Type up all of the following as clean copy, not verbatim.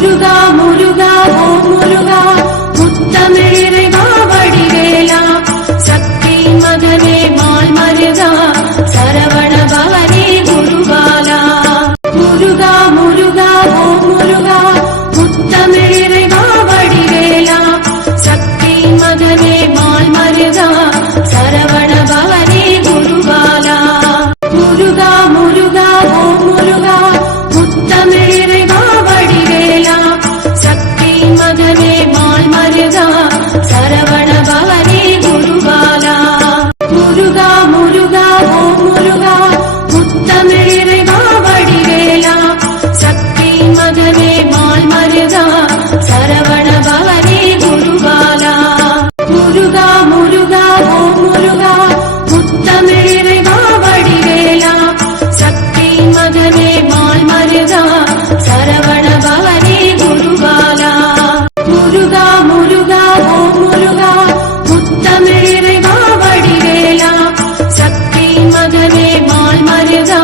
முருகா முருகா ஓம் முருகா முத்தமிழ் இறைவா வடிவேலா சக்தி மகனே மால் மருகா சரவண பவனே குருபாலா முருகா முருகா ஓம் முருகா முத்தமிழ் இறைவா வடிவேலா சக்தி மகனே மால் மருகா சரவண பவனே குருபாலா முருகா முருகா ஓம் முருகா முத்தமிழ் இறைவா வடிவேலா சக்தி மகனே மால் மருகா சரவண பவனே குருபாலா முருகா முருகா ஓம் முருகா முத்தமிழ் இறைவா வடிவேலா சக்தி மகனே மால் மருகா சரவண பவனே குருபாலா முருகா முருகா ஓம் முருகா முத்தமிழ் இறைவா வடிவேலா சக்தி மகனே மால் மருகா சரவண பவனே குருபாலா முருகா முருகா ஓம் முருகா முத்தமிழ் இறைவா வடிவேலா சக்தி மகனே மால் மருகா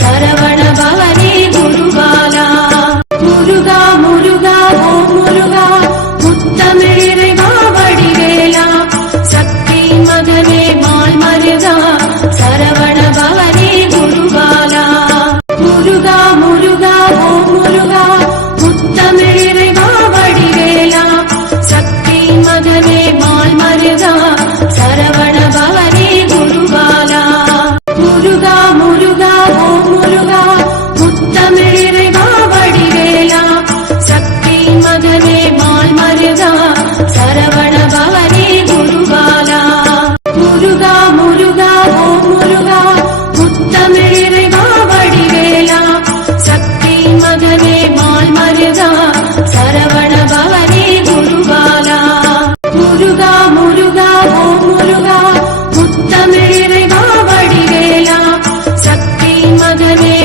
சரவண பவனே குருபாலா முருகா முருகா ஓம் முருகா முத்தமிழ் இறைவா வடிவேலா சக்தி மகனே மால் மருகா சரவண பவனே குருபாலா முருகா முருகா ஓம் முருகா முத்தமிழ் இறைவா வடிவேலா சக்தி மகனே மால் மருகா சரவண பவனே குருபாலா முருகா முருகா ஓம் முருகா முத்தமிழ் இறைவா வடிவேலா சக்தி மகனே மால் மருகா சரவண பவனே குருபாலா முருகா முருகா ஓம் முருகா முத்தமிழ் இறைவா வடிவேலா சக்தி மகனே மால் மருகா சரவண பவனே குருபாலா முருகா முருகா ஓம் முருகா முத்தமிழ் இறைவா வடிவேலா சக்தி மகனே